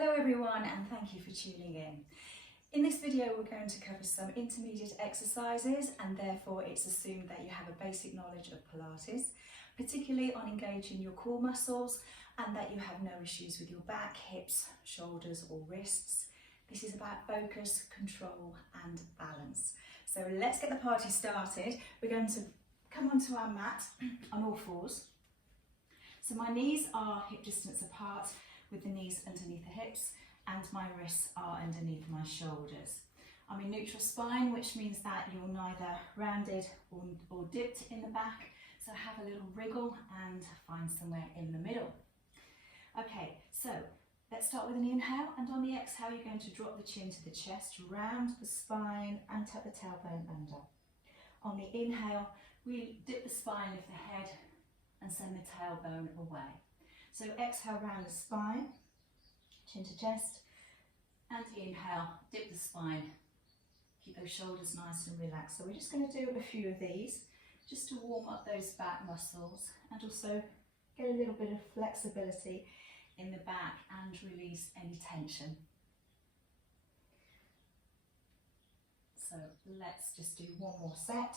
Hello everyone, and thank you for tuning in. In this video we're going to cover some intermediate exercises, and therefore it's assumed that you have a basic knowledge of Pilates, particularly on engaging your core muscles, and that you have no issues with your back, hips, shoulders or wrists. This is about focus, control and balance. So let's get the party started. We're going to come onto our mat on all fours. So my knees are hip distance apart, with the knees underneath the hips, and my wrists are underneath my shoulders. I'm in neutral spine, which means that you're neither rounded or dipped in the back, so have a little wriggle and find somewhere in the middle. Okay, so let's start with an inhale, and on the exhale you're going to drop the chin to the chest, round the spine and tuck the tailbone under. On the inhale, we dip the spine, lift the head and send the tailbone away. So exhale, round the spine, chin to chest, and inhale, dip the spine, keep those shoulders nice and relaxed. So we're just going to do a few of these just to warm up those back muscles and also get a little bit of flexibility in the back and release any tension. So let's just do one more set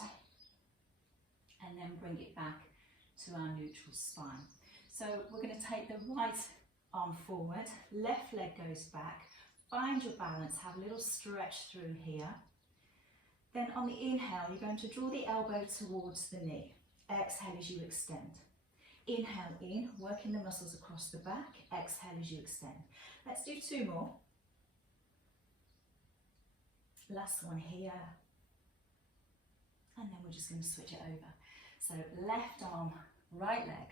and then bring it back to our neutral spine. So we're going to take the right arm forward, left leg goes back, find your balance, have a little stretch through here. Then on the inhale, you're going to draw the elbow towards the knee. Exhale as you extend. Inhale in, working the muscles across the back. Exhale as you extend. Let's do two more. Last one here. And then we're just going to switch it over. So left arm, right leg.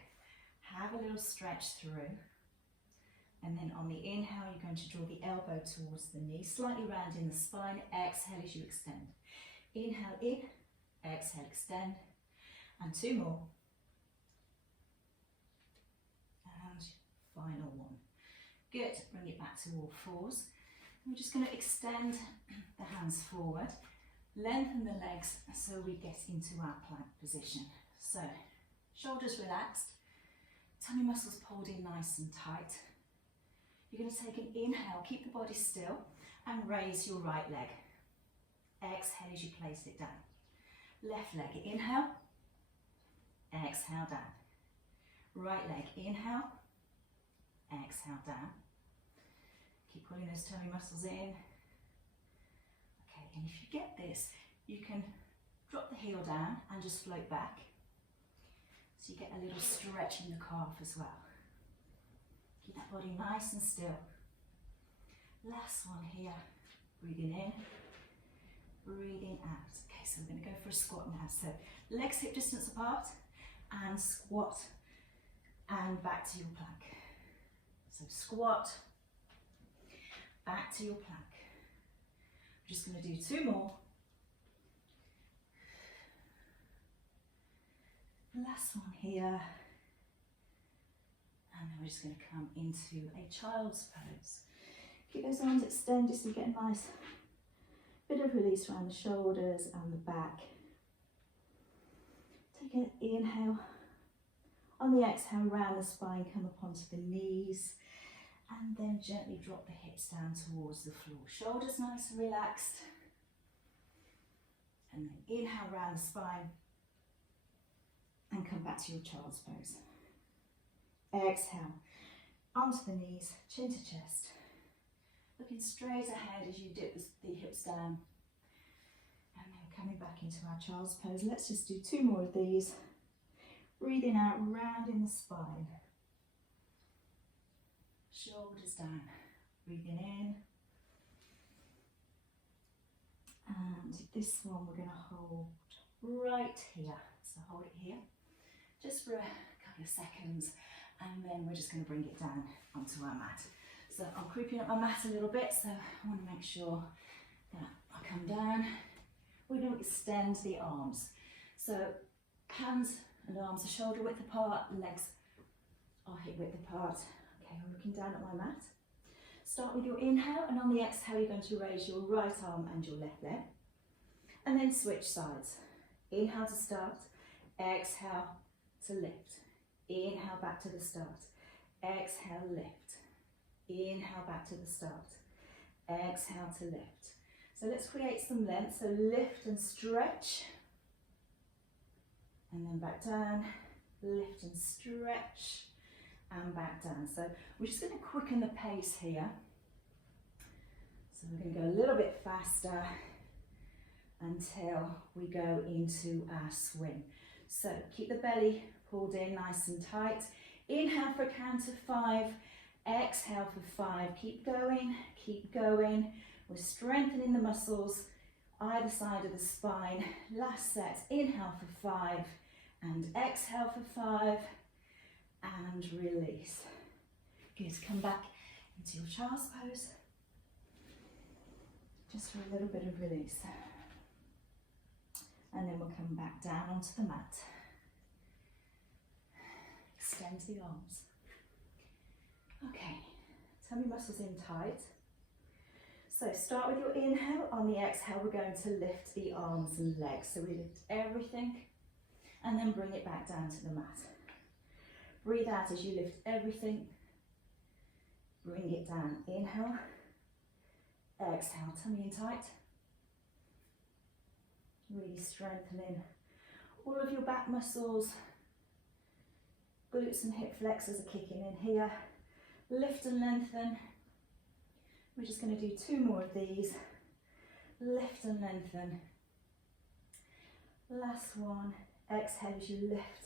Have a little stretch through, and then on the inhale you're going to draw the elbow towards the knee, slightly round in the spine. Exhale as you extend. Inhale in, exhale extend, and two more. And final one. Good, bring it back to all fours. We're just going to extend the hands forward, lengthen the legs so we get into our plank position. So shoulders relaxed, tummy muscles pulled in nice and tight. You're going to take an inhale, keep the body still, and raise your right leg. Exhale as you place it down. Left leg, inhale, exhale down. Right leg, inhale, exhale down. Keep pulling those tummy muscles in. Okay, and if you get this, you can drop the heel down and just float back. So you get a little stretch in the calf as well. Keep that body nice and still. Last one here. Breathing in, breathing out. Okay, so we're going to go for a squat now. So legs hip distance apart and squat and back to your plank. So squat, back to your plank. We're just going to do two more. Last one here, and then we're just going to come into a child's pose. Keep those arms extended so you get a nice bit of release around the shoulders and the back. Take an inhale. On the exhale, round the spine, come up onto the knees, and then gently drop the hips down towards the floor. Shoulders nice and relaxed, and then inhale, round the spine, and come back to your child's pose. Exhale, onto the knees, chin to chest. Looking straight ahead as you dip the hips down. And then coming back into our child's pose. Let's just do two more of these. Breathing out, round in the spine. Shoulders down. Breathing in. And this one we're going to hold right here. So hold it here, just for a couple of seconds, and then we're just going to bring it down onto our mat. So I'm creeping up my mat a little bit, so I want to make sure that I come down. We're going to extend the arms. So hands and arms are shoulder width apart, legs are hip width apart. Okay, I'm looking down at my mat. Start with your inhale, and on the exhale you're going to raise your right arm and your left leg, and then switch sides. Inhale to start. Exhale to lift. Inhale back to the start. Exhale, lift. Inhale back to the start. Exhale to lift. So let's create some length. So lift and stretch. And then back down. Lift and stretch. And back down. So we're just going to quicken the pace here. So we're going to go a little bit faster until we go into our swing. So keep the belly pulled in nice and tight. Inhale for a count of 5. Exhale for 5. Keep going, keep going. We're strengthening the muscles either side of the spine. Last set. Inhale for 5 and exhale for 5 and release. Good. Come back into your child's pose. Just for a little bit of release. And then we'll come back down onto the mat. Extend the arms. Okay, tummy muscles in tight. So start with your inhale. On the exhale, we're going to lift the arms and legs. So we lift everything and then bring it back down to the mat. Breathe out as you lift everything. Bring it down. Inhale. Exhale, tummy in tight. Really strengthening all of your back muscles. Glutes and hip flexors are kicking in here. Lift and lengthen. We're just going to do 2 more of these. Lift and lengthen. Last one. Exhale as you lift.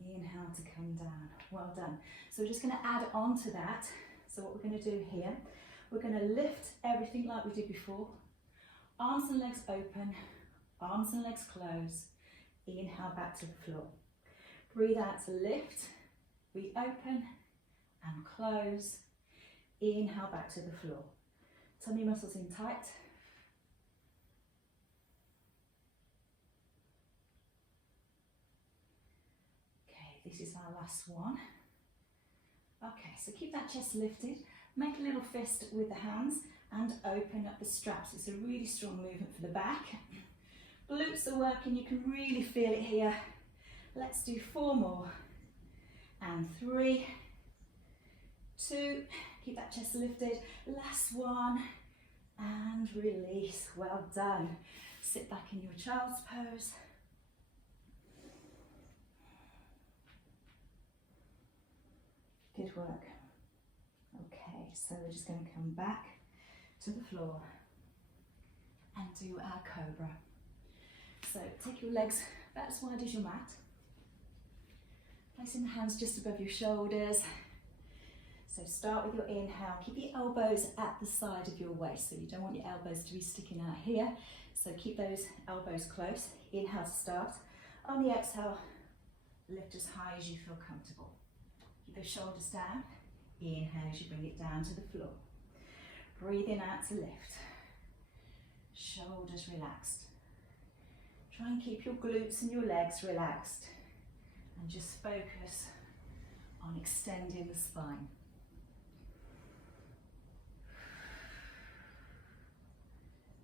Inhale to come down. Well done. So we're just going to add on to that. So what we're going to do here, we're going to lift everything like we did before. Arms and legs open, arms and legs close. Inhale back to the floor. Breathe out to lift, reopen and close. Inhale back to the floor. Tummy muscles in tight. Okay, this is our last one. Okay, so keep that chest lifted. Make a little fist with the hands and open up the straps. It's a really strong movement for the back. Glutes are working, you can really feel it here. Let's do 4 more. And 3, 2, keep that chest lifted. Last one, and release. Well done. Sit back in your child's pose. Good work. Okay, so we're just going to come back to the floor and do our cobra. So take your legs about as wide as your mat. Placing the hands just above your shoulders. So start with your inhale. Keep your elbows at the side of your waist. So you don't want your elbows to be sticking out here. So keep those elbows close. Inhale to start. On the exhale, lift as high as you feel comfortable. Keep those shoulders down. Inhale as you bring it down to the floor. Breathing out to lift. Shoulders relaxed. Try and keep your glutes and your legs relaxed. And just focus on extending the spine.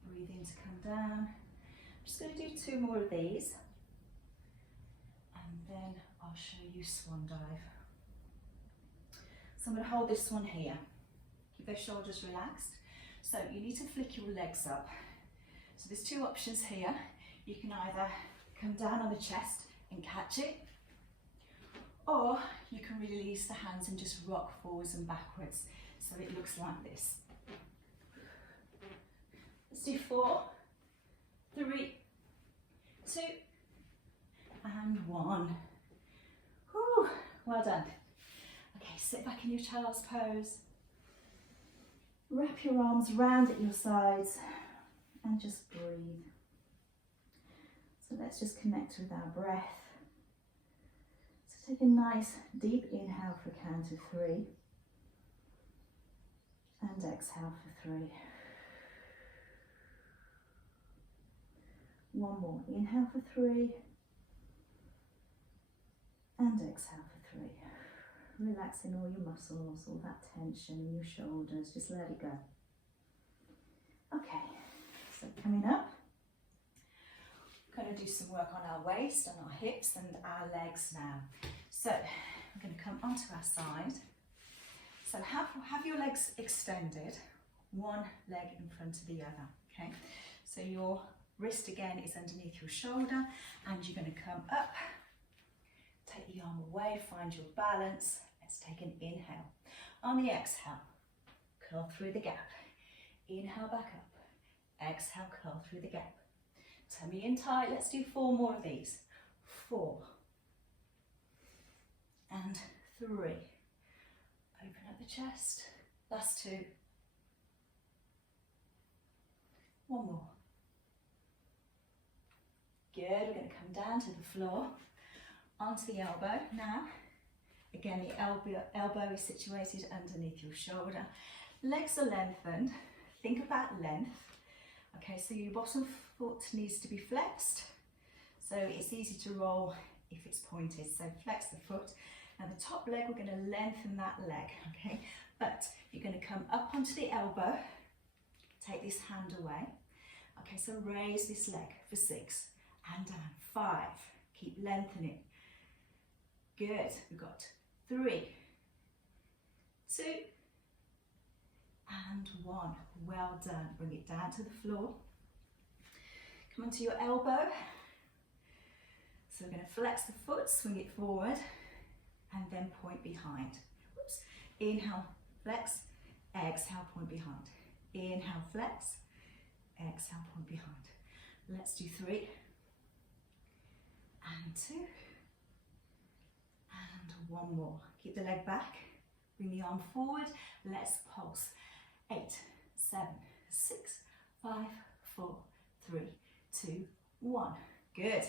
Breathe in to come down. I'm just going to do 2 more of these. And then I'll show you swan dive. So I'm going to hold this one here. Keep those shoulders relaxed. So you need to flick your legs up. So there's 2 options here. You can either come down on the chest and catch it, or you can release the hands and just rock forwards and backwards. So it looks like this. Let's do 4, 3, 2, and 1. Whew, well done. Okay, sit back in your child's pose. Wrap your arms round at your sides and just breathe. So let's just connect with our breath. So take a nice deep inhale for a count of 3 and exhale for 3. 1 more. Inhale for 3 and exhale for 3. Relaxing all your muscles, all that tension in your shoulders, just let it go. Okay, so coming up, we're going to do some work on our waist and our hips and our legs now. So we're going to come onto our side So have your legs extended, one leg in front of the other, okay? So your wrist again is underneath your shoulder, and you're going to come up, take the arm away, find your balance. Let's take an inhale. On the exhale, curl through the gap. Inhale back up. Exhale, curl through the gap. Tummy in tight. Let's do 4 more of these. 4 and 3. Open up the chest. Last 2. 1 more. Good. We're going to come down to the floor, onto the elbow. Now, again, the elbow is situated underneath your shoulder. Legs are lengthened. Think about length. Okay, so your bottom foot needs to be flexed. So it's easy to roll if it's pointed. So flex the foot. Now the top leg, we're going to lengthen that leg, okay? But you're going to come up onto the elbow. Take this hand away. Okay, so raise this leg for 6 and down. 5. Keep lengthening. Good. We've got 3, 2, and 1. Well done. Bring it down to the floor. Come onto your elbow. So we're going to flex the foot, swing it forward, and then point behind. Oops. Inhale, flex, exhale, point behind. Inhale, flex, exhale, point behind. Let's do 3, and 2, and 1 more. Keep the leg back, bring the arm forward. Let's pulse. 8, 7, 6, 5, 4, 3, 2, 1. Good.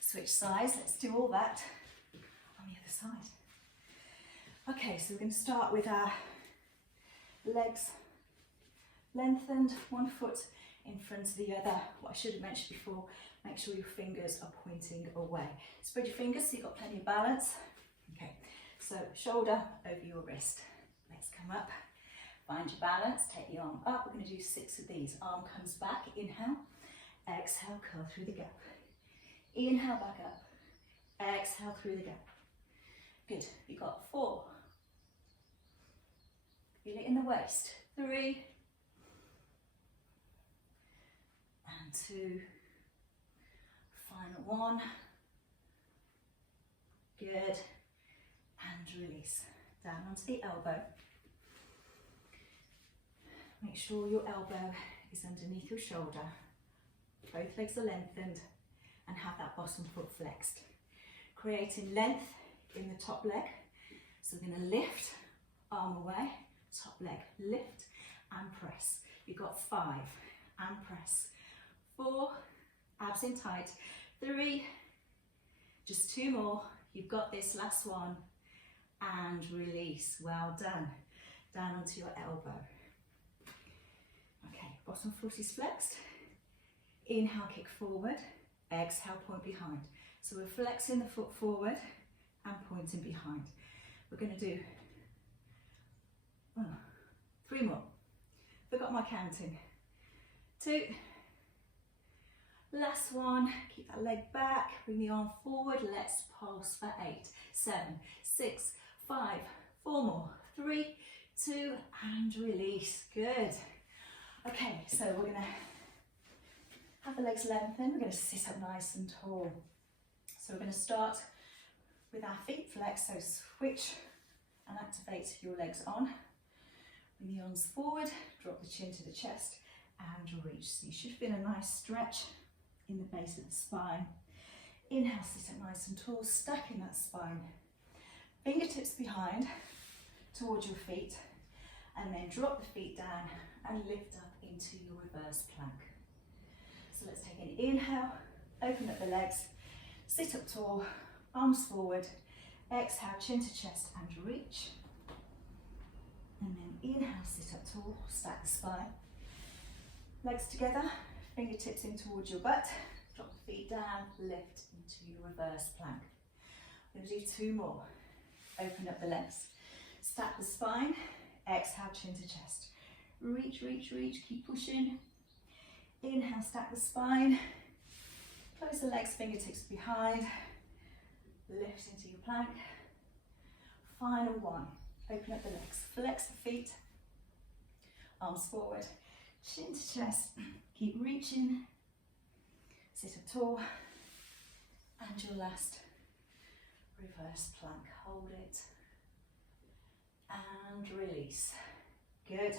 Switch sides. Let's do all that on the other side. Okay, so we're going to start with our legs lengthened, 1 foot in front of the other. What I should have mentioned before, make sure your fingers are pointing away. Spread your fingers so you've got plenty of balance. Okay, so shoulder over your wrist. Legs come up. Find your balance, take the arm up. We're going to do 6 of these. Arm comes back, inhale, exhale, curl through the gap. Inhale, back up, exhale through the gap. Good, you've got 4. Feel it in the waist. 3, and 2. Final 1. Good, and release. Down onto the elbow. Make sure your elbow is underneath your shoulder. Both legs are lengthened and have that bottom foot flexed. Creating length in the top leg. So we're going to lift, arm away, top leg, lift and press. You've got 5 and press. 4, abs in tight. 3, just 2 more. You've got this, last 1. And release. Well done. Down onto your elbow. Okay, bottom foot is flexed. Inhale, kick forward. Exhale, point behind. So we're flexing the foot forward and pointing behind. We're going to do 3 more. Forgot my counting. 2. Last 1. Keep that leg back. Bring the arm forward. Let's pulse for 8, 7, 6, 5, 4 more. 3, 2, and release. Good. Okay, so we're going to have the legs lengthened. We're going to sit up nice and tall. So we're going to start with our feet flexed. So switch and activate your legs on. Bring the arms forward, drop the chin to the chest and reach. So you should feel a nice stretch in the base of the spine. Inhale, sit up nice and tall, stuck in that spine. Fingertips behind towards your feet, and then drop the feet down and lift up into your reverse plank. So let's take an inhale, open up the legs, sit up tall, arms forward, exhale, chin to chest and reach. And then inhale, sit up tall, stack the spine. Legs together, fingertips in towards your butt, drop the feet down, lift into your reverse plank. We're going to do 2 more. Open up the legs, stack the spine, exhale, chin to chest. Reach, reach, reach, keep pushing. Inhale, stack the spine. Close the legs, fingertips behind. Lift into your plank. Final 1. Open up the legs, flex the feet, arms forward, chin to chest, keep reaching, sit up tall, and your last reverse plank, hold it, and release. Good.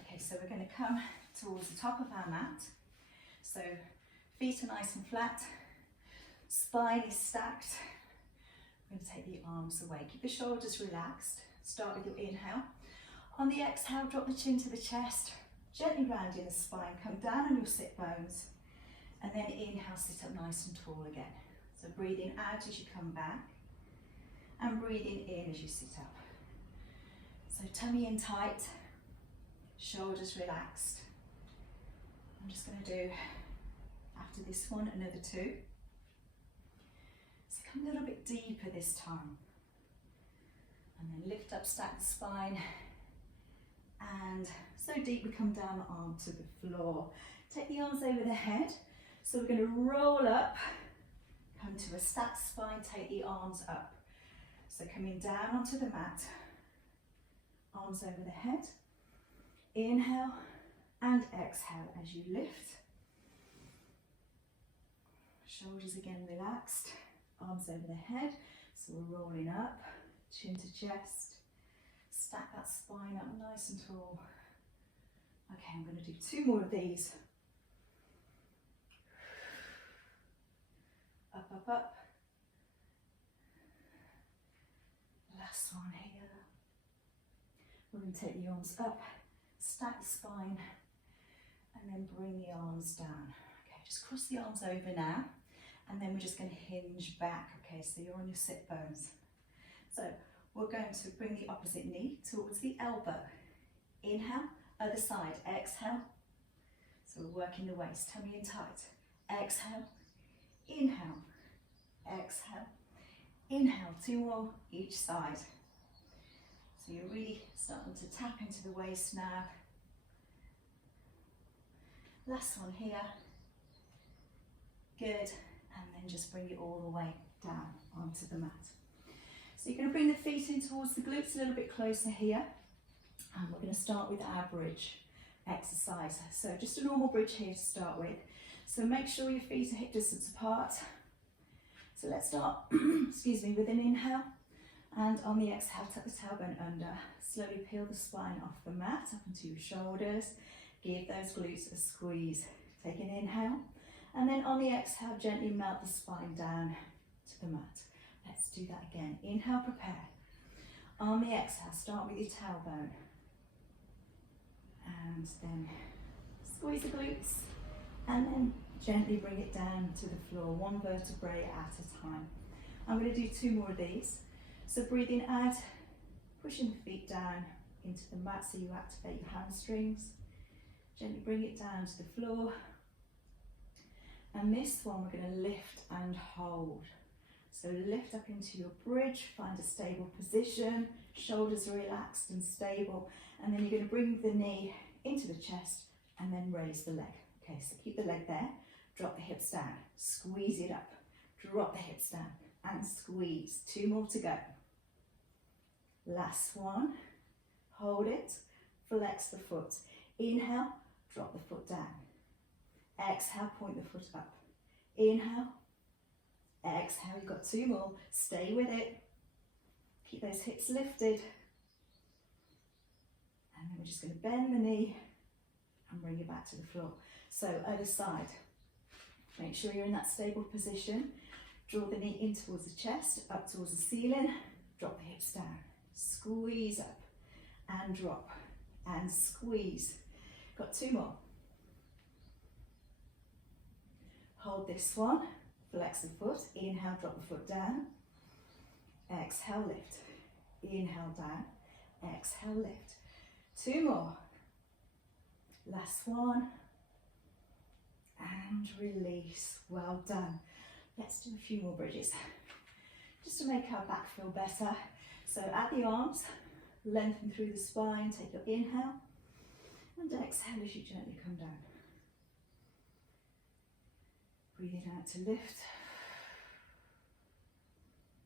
Okay, so we're going to come towards the top of our mat. So feet are nice and flat, spine is stacked. We're going to take the arms away. Keep the shoulders relaxed. Start with your inhale. On the exhale, drop the chin to the chest, gently rounding the spine, come down on your sit bones, and then inhale, sit up nice and tall again. So breathing out as you come back, and breathing in as you sit up. So tummy in tight, shoulders relaxed. I'm just going to do, after this one, another 2. So come a little bit deeper this time. And then lift up, stack the spine. And so deep we come down onto the floor. Take the arms over the head. So we're going to roll up, come to a stacked spine, take the arms up. So coming down onto the mat, arms over the head. Inhale and exhale as you lift. Shoulders again relaxed, arms over the head. So we're rolling up, chin to chest. Stack that spine up nice and tall. Okay, I'm going to do 2 more of these. Up, up, up. Last one here. We're going to take the arms up, stack the spine, and then bring the arms down. Okay, just cross the arms over now, and then we're just going to hinge back. Okay, so you're on your sit bones. So we're going to bring the opposite knee towards the elbow. Inhale, other side, exhale. So we're working the waist, tummy in tight. Exhale, inhale, exhale, inhale. 2 more each side. So you're really starting to tap into the waist now. Last one here. Good. And then just bring it all the way down onto the mat. So you're going to bring the feet in towards the glutes a little bit closer here. And we're going to start with our bridge exercise. So just a normal bridge here to start with. So make sure your feet are hip distance apart. So let's start, excuse me, with an inhale. And on the exhale, tuck the tailbone under. Slowly peel the spine off the mat up into your shoulders. Give those glutes a squeeze. Take an inhale. And then on the exhale, gently melt the spine down to the mat. Let's do that again. Inhale, prepare. On the exhale, start with your tailbone. And then squeeze the glutes. And then gently bring it down to the floor, 1 vertebrae at a time. I'm going to do 2 more of these. So breathing out, pushing the feet down into the mat so you activate your hamstrings. Gently bring it down to the floor. And this one we're going to lift and hold. So lift up into your bridge, find a stable position, shoulders are relaxed and stable. And then you're going to bring the knee into the chest and then raise the leg. Okay, so keep the leg there, drop the hips down, squeeze it up, drop the hips down and squeeze. 2 more to go. Last one, hold it, flex the foot. Inhale, drop the foot down. Exhale, point the foot up. Inhale, exhale, you've got 2 more. Stay with it. Keep those hips lifted. And then we're just going to bend the knee and bring it back to the floor. So other side. Make sure you're in that stable position. Draw the knee in towards the chest, up towards the ceiling. Drop the hips down. Squeeze up and drop and squeeze. Got 2 more. Hold this one. Flex the foot. Inhale, drop the foot down. Exhale, lift. Inhale, down. Exhale, lift. 2 more. Last one. And release. Well done. Let's do a few more bridges. Just to make our back feel better. So add the arms, lengthen through the spine, take your inhale, and exhale as you gently come down. Breathing out to lift.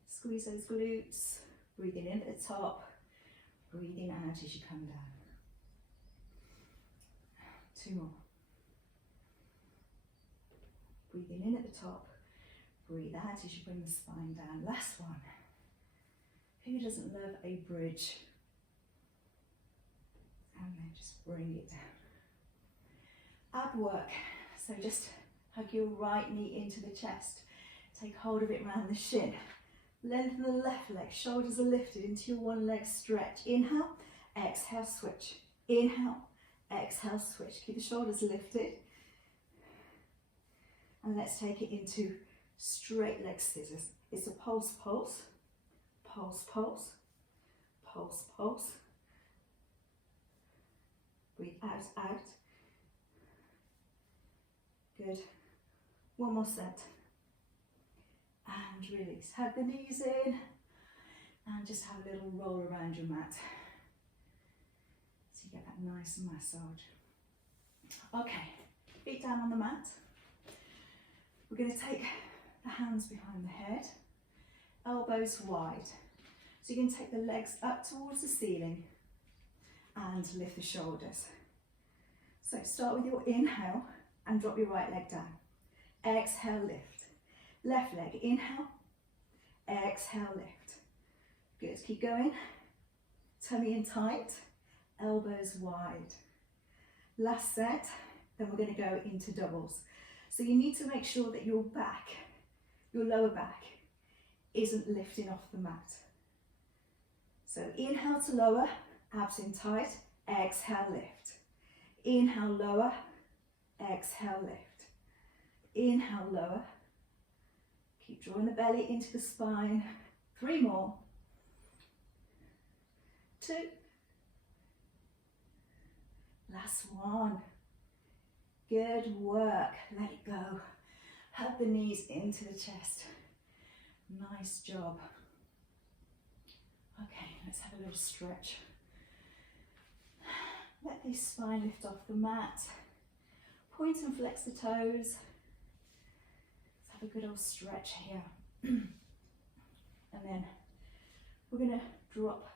Squeeze those glutes. Breathing in at the top. Breathing out as you come down. 2 more. Breathing in at the top. Breathe out as you bring the spine down. Last one. Who doesn't love a bridge? And then just bring it down. Ab work. So just hug your right knee into the chest. Take hold of it around the shin. Lengthen the left leg. Shoulders are lifted into your one leg stretch. Inhale, exhale, switch. Inhale, exhale, switch. Keep the shoulders lifted. And let's take it into straight leg scissors. It's a pulse, pulse, pulse, pulse, pulse, pulse. Breathe out, out. Good. One more set. And release. Hug the knees in. And just have a little roll around your mat. So you get that nice massage. Okay, feet down on the mat. We're going to take the hands behind the head, elbows wide. So you can take the legs up towards the ceiling and lift the shoulders. So start with your inhale and drop your right leg down. Exhale, lift. Left leg, inhale, exhale, lift. Good, keep going. Tummy in tight, elbows wide. Last set, then we're going to go into doubles. So you need to make sure that your back, your lower back, isn't lifting off the mat. So inhale to lower, abs in tight, exhale, lift. Inhale, lower, exhale, lift. Inhale, lower. Keep drawing the belly into the spine. 3 more. 2. Last one. Good work. Let it go. Hug the knees into the chest. Nice job. Okay, let's have a little stretch. Let the spine lift off the mat. Point and flex the toes. Let's have a good old stretch here. And then we're going to drop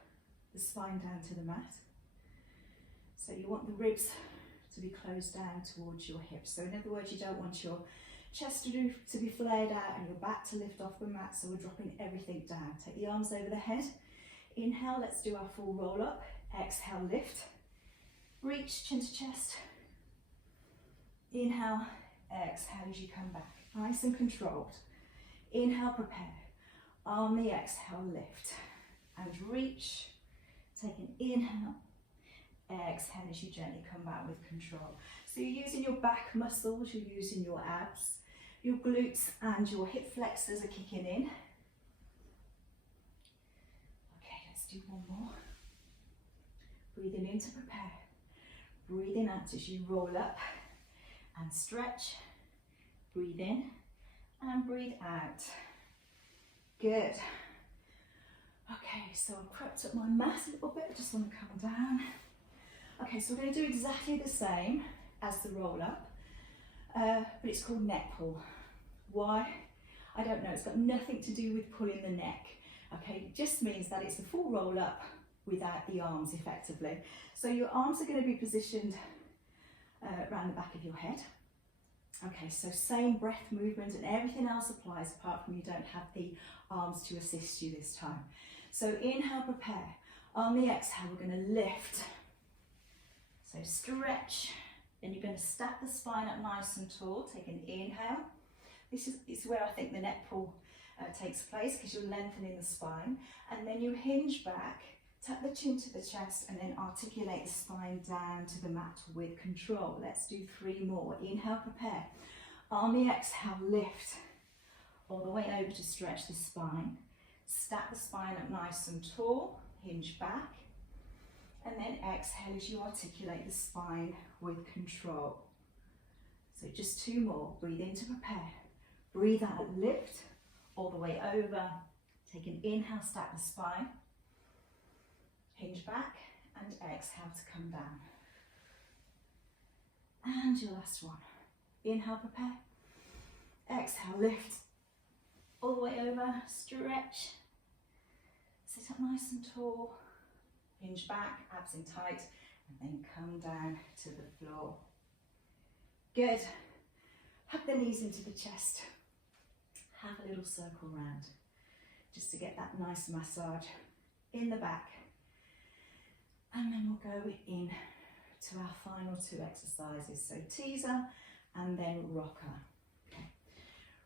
the spine down to the mat. So you want the ribs to be closed down towards your hips. So in other words, you don't want your chest to be flared out and your back to lift off the mat. So we're dropping everything down. Take the arms over the head. Inhale, let's do our full roll up. Exhale, lift. Reach, chin to chest. Inhale, exhale as you come back. Nice and controlled. Inhale, prepare. On the exhale, lift. And reach. Take an inhale. Exhale as you gently come back with control. So you're using your back muscles, you're using your abs, your glutes and your hip flexors are kicking in. Okay, let's do one more. Breathing in to prepare. Breathing out as you roll up and stretch. Breathe in and breathe out. Good. Okay, so I've crept up my mat a little bit. I just want to come down. Okay, so we're going to do exactly the same as the roll up, but it's called neck pull. Why? I don't know. It's got nothing to do with pulling the neck. Okay, it just means that it's the full roll up without the arms effectively. So your arms are going to be positioned around the back of your head. Okay, so same breath movement and everything else applies apart from you don't have the arms to assist you this time. So inhale, prepare. On the exhale, we're going to lift. So stretch, then you're going to stack the spine up nice and tall. Take an inhale. This is where I think the neck pull takes place because you're lengthening the spine. And then you hinge back, tuck the chin to the chest and then articulate the spine down to the mat with control. Let's do 3 more. Inhale, prepare. On the exhale, lift. All the way over to stretch the spine. Stack the spine up nice and tall. Hinge back. And then exhale as you articulate the spine with control. So just 2 more. Breathe in to prepare. Breathe out, lift. All the way over. Take an inhale, stack the spine. Hinge back and exhale to come down. And your last one. Inhale, prepare. Exhale, lift. All the way over, stretch. Sit up nice and tall. Hinge back, abs in tight, and then come down to the floor. Good. Hug the knees into the chest. Have a little circle round, just to get that nice massage in the back. And then we'll go in to our final two exercises. So teaser and then rocker. Okay.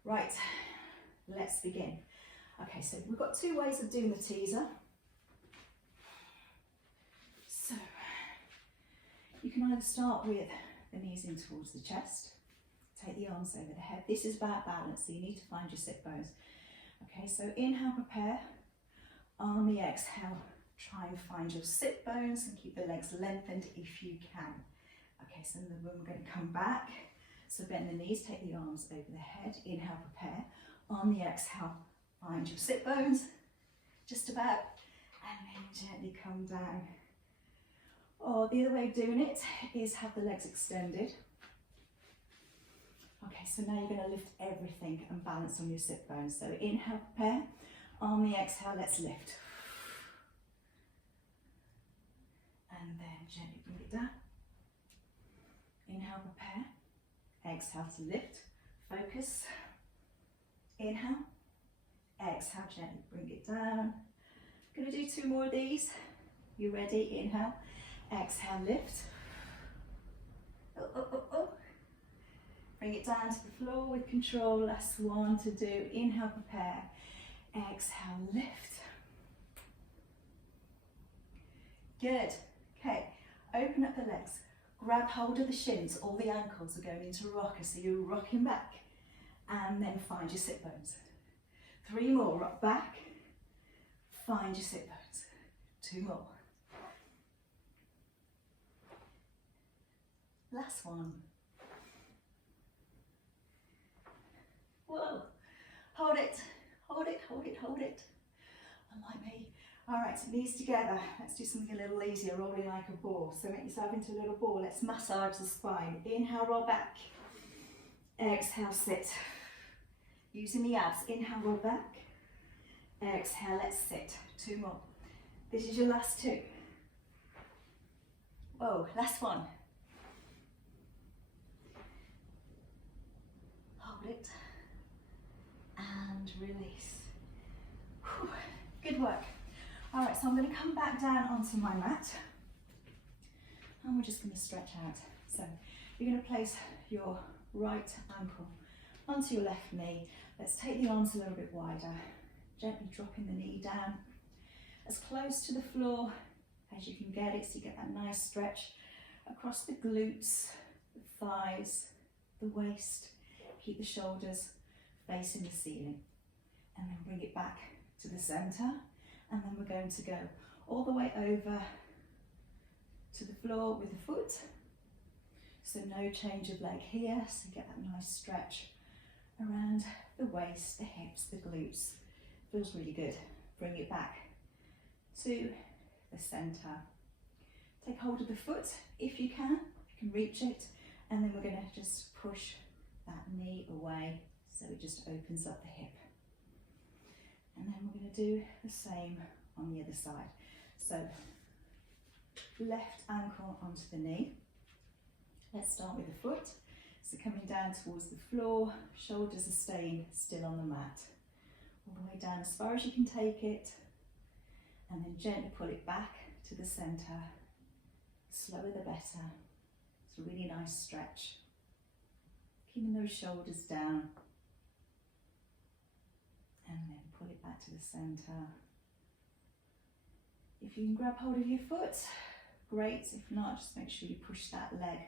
Right, let's begin. Okay, so we've got two ways of doing the teaser. So you can either start with the knees in towards the chest, take the arms over the head. This is about balance, so you need to find your sit bones. Okay, so inhale, prepare. On the exhale, try and find your sit bones and keep the legs lengthened if you can. Okay, so then we're going to come back. So bend the knees, take the arms over the head. Inhale, prepare. On the exhale, find your sit bones, just about, and then gently come down. Or the other way of doing it is have the legs extended. Okay, so now you're going to lift everything and balance on your sit bones. So inhale, prepare. On the exhale, let's lift. And then gently bring it down. Inhale, prepare. Exhale to lift. Focus. Inhale. Exhale, gently bring it down. Going to do two more of these. You ready? Inhale. Exhale, lift. Oh, oh, oh, oh. Bring it down to the floor with control. Last one to do. Inhale, prepare. Exhale, lift. Good. Okay, open up the legs. Grab hold of the shins. All the ankles are going into rocker, so you're rocking back. And then find your sit bones. 3 more. Rock back. Find your sit bones. 2 more. Last one. Whoa. Hold it. Hold it, hold it, hold it. Unlike me. All right, so knees together. Let's do something a little easier, rolling like a ball. So make yourself into a little ball. Let's massage the spine. Inhale, roll back. Exhale, sit. Using the abs. Inhale, roll back. Exhale, let's sit. 2 more. This is your last 2. Whoa, last one. Hold it. And release. Whew. Good work. All right, so I'm going to come back down onto my mat and we're just going to stretch out. So you're going to place your right ankle onto your left knee. Let's take the arms a little bit wider, gently dropping the knee down as close to the floor as you can get it, so you get that nice stretch across the glutes, the thighs, the waist. Keep the shoulders facing the ceiling, and then bring it back to the center, and then we're going to go all the way over to the floor with the foot, so no change of leg here, so get that nice stretch around the waist, the hips, the glutes. Feels really good. Bring it back to the center. Take hold of the foot if you can reach it, and then we're going to just push that knee away so it just opens up the hip. And then we're going to do the same on the other side. So left ankle onto the knee. Let's start with the foot. So coming down towards the floor, shoulders are staying still on the mat. All the way down as far as you can take it, and then gently pull it back to the center. Slower the better. It's a really nice stretch. Keeping those shoulders down. And then pull it back to the center. If you can grab hold of your foot, great. If not, just make sure you push that leg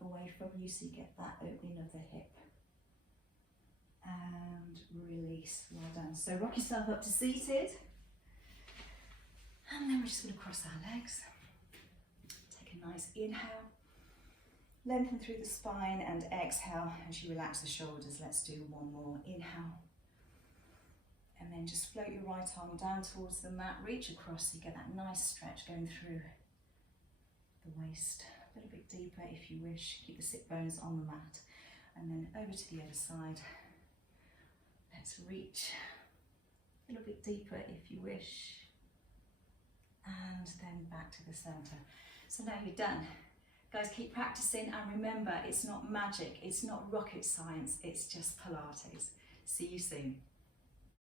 away from you so you get that opening of the hip. And release. Well done. So rock yourself up to seated. And then we're just going to cross our legs. Take a nice inhale. Lengthen through the spine and exhale as you relax the shoulders. Let's do one more. Inhale. And then just float your right arm down towards the mat. Reach across so you get that nice stretch going through the waist. A little bit deeper if you wish. Keep the sit bones on the mat. And then over to the other side. Let's reach a little bit deeper if you wish. and then back to the center. So now you're done. Guys, keep practicing, and remember, it's not magic, it's not rocket science, it's just Pilates. See you soon.